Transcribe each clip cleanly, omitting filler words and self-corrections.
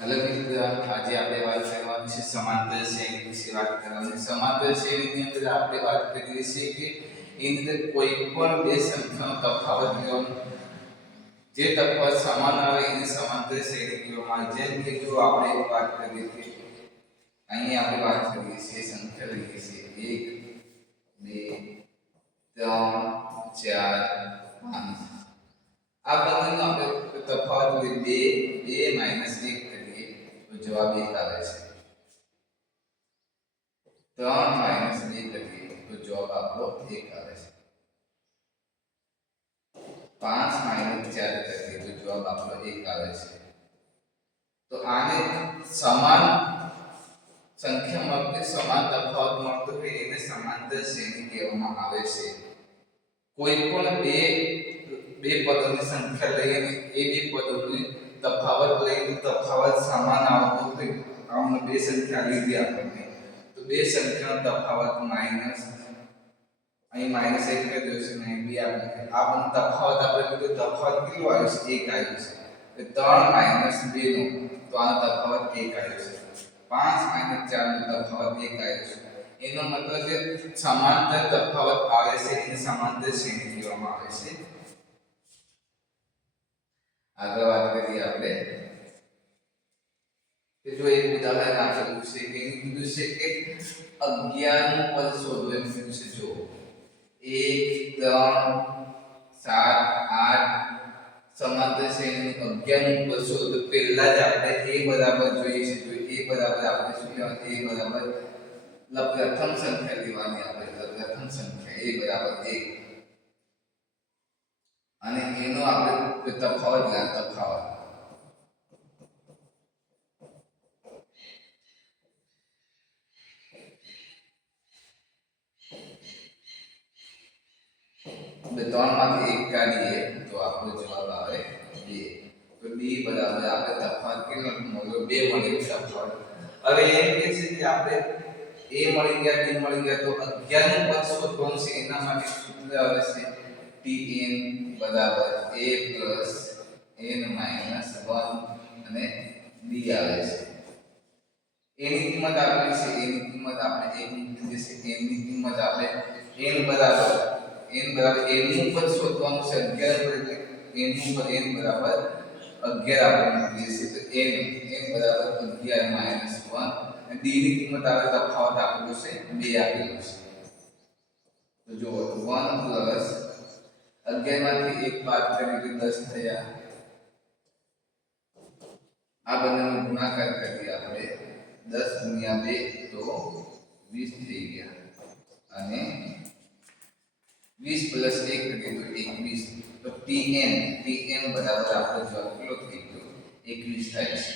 Hello मित्र, आज આપણે વાત કરવાની છે સમાંતર શ્રેણી વિશે વાત કરવાની. સમાંતર શ્રેણીની અંદર આપણે વાત કરીએ છીએ કે એની અંદર કોઈ પણ બે સંખ્યાનો તફાવત લેવાનો, જે તફાવત સમાન આવે એને સમાંતર શ્રેણી કહેવામાં આવે. જેમ કે જો આપણે એક વાત કરીએ કે અહીં આપણે વાત કરીએ છીએ, સંખ્યા લઈએ છીએ 1 2 3 4 5. આ બંનેનો આપણે તફાવત લઈએ 2 2 - 1 કરીએ તો જવાબ 1 આવે છે. 3 - 2 કરીએ તો જવાબ આપણો 1 આવે છે. 5 - 4 કરીએ તો જવાબ આપણો 1 આવે છે. તો આને સમાન સંખ્યા મળતી, સમાન તફાવત મળતો હોય એને સમાંતર શ્રેણી કહેવામાં આવે છે. કોઈ પણ બે પદોની સંખ્યા લઈને એ બે પદોની તફાવત લઈને તફાવત સમાન આવતો હોય, આમ બે સંખ્યા લીધી આપણને, તો બે સંખ્યાનો તફાવત માઈનસ, અહીં માઈનસ 1 કરી દો છે, અહીં 2 આપણે આ બંને તફાવત આપણે કીધું, તફાવત કેટલો આવ્યો છે? 1 આવ્યો છે. તો 3 - 2 નો તો આનો તફાવત 1 આવ્યો છે. 5 - 4 નો તફાવત 1 આવ્યો છે. એનો મતલબ કે સમાંતર તફાવત આવે છે એને સમાંતર શ્રેણી કહેવામાં આવે છે. આગળ વાત કરીએ આપણે કે જો એક ઉદાહરણ આપેલું છે કે એને કીધું છે કે 11 નું પદ શોધો એમ કીધું છે. જો 1 3 7 8 સમાંતર શ્રેણી 11 નું પદ શોધો. તો પહેલા જ આપણે a બરાબર જોઈએ છે. તો a બરાબર આપણે શું લેવાનું? a બરાબર પ્રથમ સંખ્યા લેવાની. આપણે પ્રથમ સંખ્યા a બરાબર 1 અને એનો આપણે તફાવત લેવાનો. તફાવત બે 3 માંથી 1 કાઢીએ તો આપણો જવાબ આવે 2. તો b બરાબર આપણે તફાવત કેટલો મળ્યો? 2 મળ્યો તફાવત. હવે એમ કે છે કે આપણે a મળી ગયા, b મળી ગયા, તો 11 નું પદ શોધવાનું છે. એના માટે સૂત્ર આવે છે tn બરાબર a plus n minus 1 અને b આવે છે. એની કિંમત આપેલી છે, એની કિંમત આપણે 1 મૂકી દેશે. n ની કિંમત આપણે n બરાબર n નું પદ શોધવાનું છે. 11 એટલે n નું પદ n બરાબર 11 આપણે મૂકી દેશે. તો n બરાબર 11 minus 1 અને d ની કિંમત આપણે તફાવત આપેલો છે 2 આપેલો છે. તો જો 1 plus 11 માંથી 1 બાદ કરીએ તો 10 થયા. આ બંનેનો ગુણાકાર કરીએ આપણે 10 × 2 તો 20 થઈ ગયા અને 20 + 1 કરીએ તો 21. તો tn બરાબર આપણો જવાબ કેટલો થઈ ગયો? 21 થાય છે.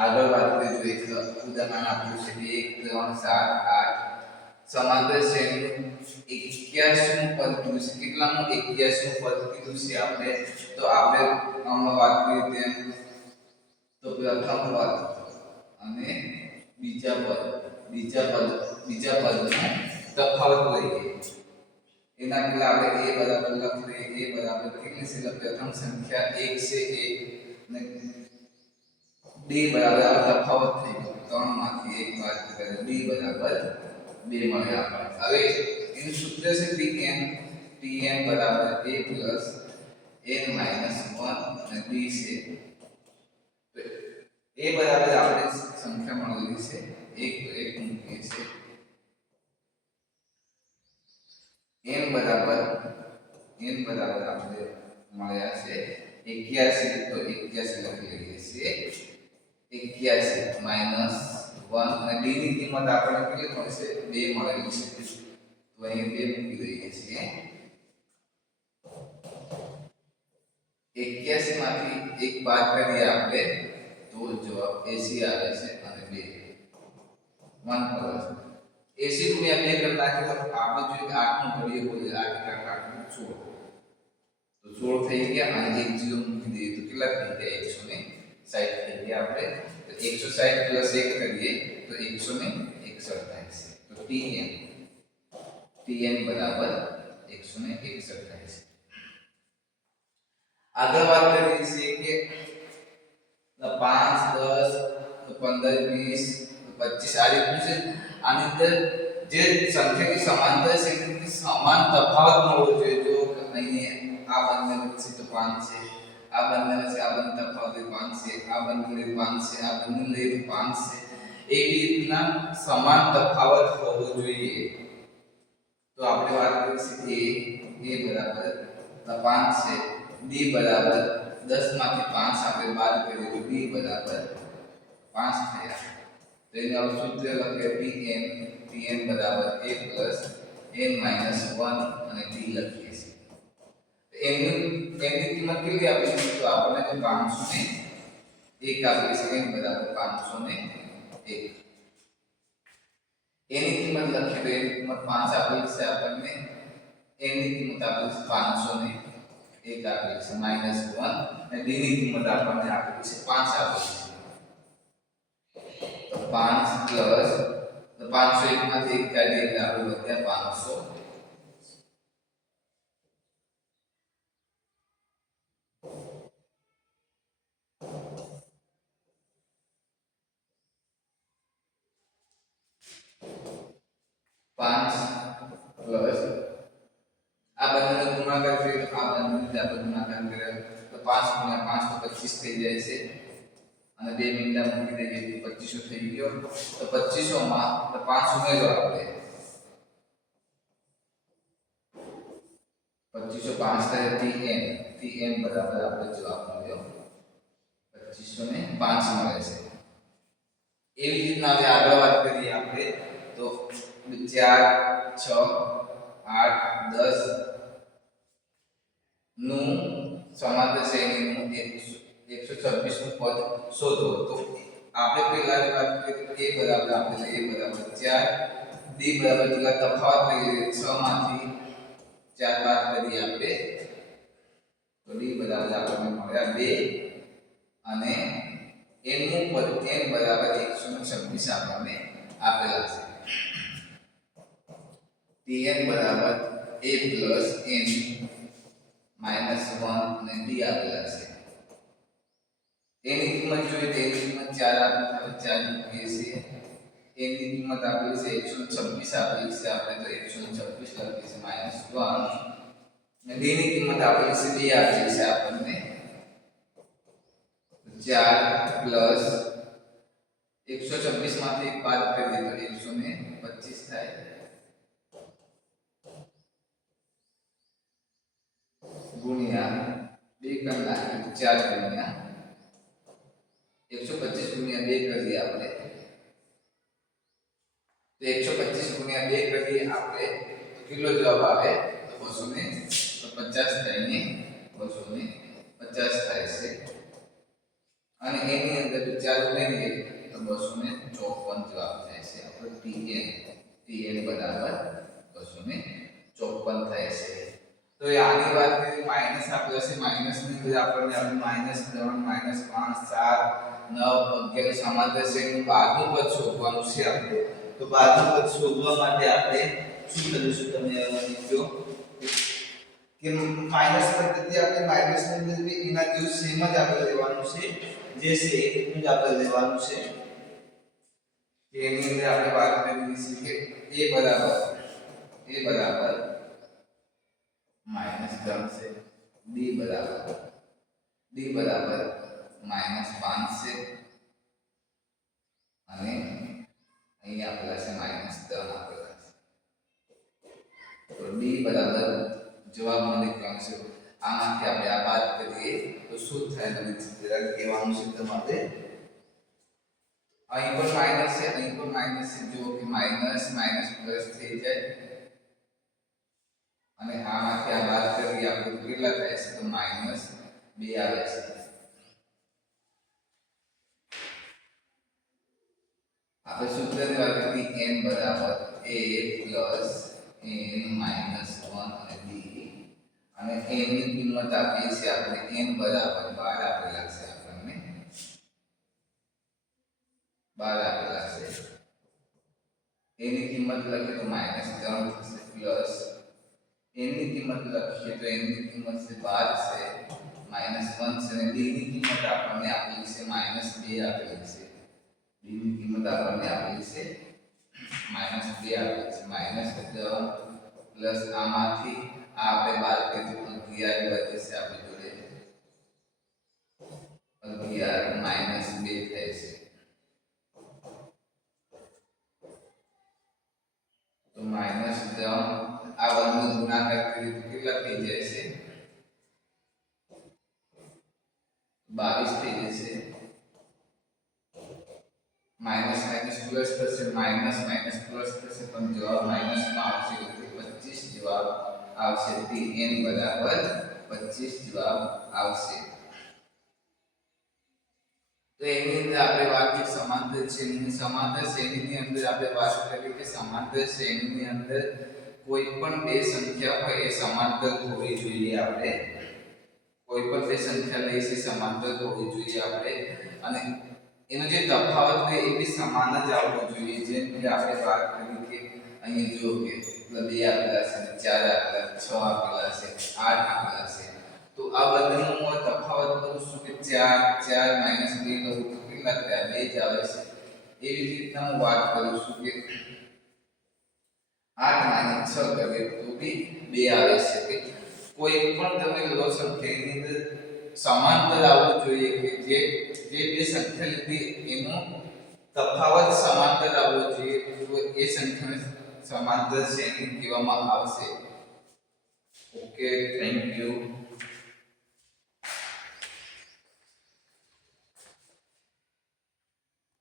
આગળ વાત કરીએ તો એક ઉદાહરણ આપ્યું છે કે 1 3 7 8 સમાંતર શ્રેણીનું 81 પદ કીધું છે. કેટલાનું? 81 પદ કીધું છે આપણે. તો આપણે આમાં વાત કરીએ તેમ તો પ્રથમ પદ અને બીજા પદનો તફાવત લઈએ. એના પહેલા આપણે a બરાબર લખીએ. a બરાબર કેટલી છે? પ્રથમ સંખ્યા 1 છે, 1 અને b બરાબર આ તફાવત થઈ ગયો. 3 માંથી 1 બાદ કરીએ b બરાબર 2 મળ્યા આપણે. હવે એનું સૂત્ર છે tn બરાબર a plus n minus 1 અને b છે. a બરાબર આપણે સંખ્યા મળેલી છે 1 તો 1 મૂકીએ છીએ. n બરાબર આપણે મળ્યા છે 81, તો 81 લખી લઈએ છીએ. 81 minus 1 અને d ની કિંમત આપણે કેટલી મળશે? 2 મળેલી છે. તો અહીં 2 મૂકી દઈએ છીએ. 81 માંથી 1 બાદ કરીએ આપણે તો જવાબ 80 આવે છે અને 2 1 પ્લસ 80 × 2 કરી નાખીએ તો આપણે જોઈએ કે 8 નો ઘડીયો બોલે 8 × 8 = 16. તો 16 થઈ ગયા અને 1 0 મૂકી દઈએ તો કેટલા થઈ ગયા? 160 થઈ ગયા આપણે. તો 160 + 1 કરીએ તો 161 થાય છે. તો tn બરાબર 161 થાય છે. આગળ વાત કરીએ છીએ કે તો 5 10 તો 15 20 તો 25 આ રીતનું છે. આની અંદર જે સંખ્યાની સમાંતર છે એની સમાન તફાવત ન હોવો જોઈએ. જો અહીં આ બંને વચ્ચે તો 5 છે, આ બંને વચ્ચે આ બંને તફાવત 5 છે, આ બંને 5 છે, આ બંને 5 છે. એવી રીતના સમાન તફાવત હોવો જોઈએ. તો આપણે વાત કરીશું a બરાબર 5 છે, b બરાબર 10 માંથી 5 આપણે બાદ કરીએ તો b બરાબર 5 થયા. તો એનું આપણે સૂત્ર લખીએ tn બરાબર a plus n minus 1 અને d લખીએ છીએ. એની કિંમત કેટલી આપી તો આપણે જો 501 આપી છે n બરાબર 501. એની કિંમત લખીએ તો એની કિંમત 5 આપેલી છે આપણને. એની કિંમત આપેલી છે 501 આપેલી છે -1 અને d ની કિંમત આપણને આપેલી છે 5 આપેલી છે. તો 5 પ્લસ તો 501 માંથી 1 કાઢીએ એટલે આપણે વધ્યા 500. પ્લસ આ બંનેનો ગુણાકાર કરીએ તો આ બંનેનો આપણે ગુણાકાર કરીએ તો 5 ગુણ્યા 5 તો 25 થઈ જાય છે અને 2 મીંડા મૂકી દઈએ તો 2500 થઈ ગયો. તો 2500 માં તો 5 ઉમેરો આપણે 2505 થાય tn બરાબર આપણે જવાબ મળ્યો 2505 મળે છે. એવી રીતના હવે આગળ વાત કરીએ આપણે તો 4 6 8 10 નું સમાંતર શ્રેણીનું 126 નું પદ શોધો. તો આપણે પહેલા જ વાત કરી a બરાબર આપણે a બરાબર 4 d બરાબર કેટલા તફાવત લઈએ 6 માંથી 4 બાદ કરીએ આપણે તો d બરાબર આપણને મળ્યા 2 અને n નું પદ n બરાબર 126 આપણને આપેલા છે. tn બરાબર a plus n minus 1 અને d આપેલા છે. એની કિંમત જોઈએ તો એની કિંમત 4 આપેલી છે 4 મૂકીએ છીએ. એની કિંમત આપેલી છે 126 આપેલી છે આપણે તો 126 લખીએ છીએ -1 અને d ની કિંમત આપેલી છે 2 આપેલી છે આપણને 4 પ્લસ 126 માંથી 1 બાદ કરીએ તો 125 થાય ગુણ્યા 2 કલાક 4 ગુણ્યા 125 ગુણ્યા 2 કરીએ આપણે તો 125 ગુણ્યા 2 કરીએ આપણે તો કેટલો જવાબ આવે તો 250 થાય ને 250 થાય છે. અને એની અંદર 4 ઉમેરીએ તો 254 જવાબ થાય છે આપણો tn બરાબર 254 થાય છે. તો એ આની વાત કરીએ માઈનસ આપેલો છે માઈનસ ની અંદર આપણને -3 -5 7 9 11 સમાંતર શ્રેણીનું બાદનું પદ શોધવાનું છે આપણે. તો બાદનું પદ શોધવા માટે આપણે શું કરીશું તમે લખજો કે માઈનસ પદ્ધતિ આપણે માઈનસ ની અંદર બી એના જેવું સેમ જ આપણે લેવાનું છે જે છે એટલું જ આપણે લેવાનું છે. એની અંદર આપણે વાત કરી છે કે a બરાબર -3 છે d બરાબર -5 છે અને અહીં આપેલા છે -3 આપેલા છે. તો d બરાબર જવાબ મને ક્યાં છે આમાંથી આપણે આ બાદ કરીએ તો શું થાય મને જરા કહેવાનું છે તમારે. અહીં પણ માઈનસ છે અહીં પણ માઈનસ છે જો કે માઈનસ માઈનસ પ્લસ થઈ જાય અને આમાંથી આ બાદ કરીએ આપણે કેટલા થાય છે તો -2 આવે છે. આપણે સૂત્રની વાત કરી n બરાબર a plus n minus 1 અને d અને n ની કિંમત આપીએ છીએ આપણે n બરાબર 12 આપેલા છે આપણને 12 આપેલા છે. એની કિંમત લખીએ તો -3 થશે પ્લસ n ની કિંમત લખીએ તો n ની કિંમત છે 12 છે -1 છે અને d ની કિંમત આપણને આપેલી છે -2 આપેલી છે. d ની કિંમત આપણને આપેલી છે -2 આપેલી છે. -10 પ્લસ આમાંથી આ આપણે બાદ કરીશું તો 11 વધે છે આપણી જોડે 11 -2 થાય છે. તો -10 આ વર્ગનો ગુણાકાર કરીએ તો કેટલા થઈ જાય છે? 22 થઈ જશે. માઇનસ માઇનસ પ્લસ થશે, માઇનસ માઇનસ પ્લસ થશે, પણ જવાબ માઇનસ માં આવશે એટલે 25 જવાબ આવશે. Tn બરાબર 25 જવાબ આવશે. તો એની અંદર આપણે વાત કરી સમાંતર શ્રેણીની. સમાંતર શ્રેણીની અંદર આપણે વાત કરી કે સમાંતર શ્રેણીની અંદર કોઈ પણ બે સંખ્યા હોય એ સમાંતર હોવી જોઈએ. આપણે કોઈ પણ બે સંખ્યા લઈશું સમાંતર હોવી જોઈએ આપણે, અને એનો જે તફાવત હોય એ બી સમાન જ આવવો જોઈએ. જેમ કે આપણે વાત કરી કે અહીં જો કે 2 આપેલા છે, 4 આપેલા, 6 આપેલા છે, 8 આપેલા છે, તો આ બધાનો તફાવત કરું છું કે 4 4 -2 કરું તો કેટલા થયા? 2 જ આવે છે. એવી રીતના હું વાત કરું છું કે 8 - 6 કરીએ તો બી 2 આવે છે. કે કોઈ પણ તમે લો સંખ્યાની અંદર સમાંતર આવવું જોઈએ કે જે બે સંખ્યા લીધી એનો તફાવત સમાંતર આવવો જોઈએ, તો એ સંખ્યાને સમાંતર શ્રેણી કહેવામાં આવશે. Okay, thank you.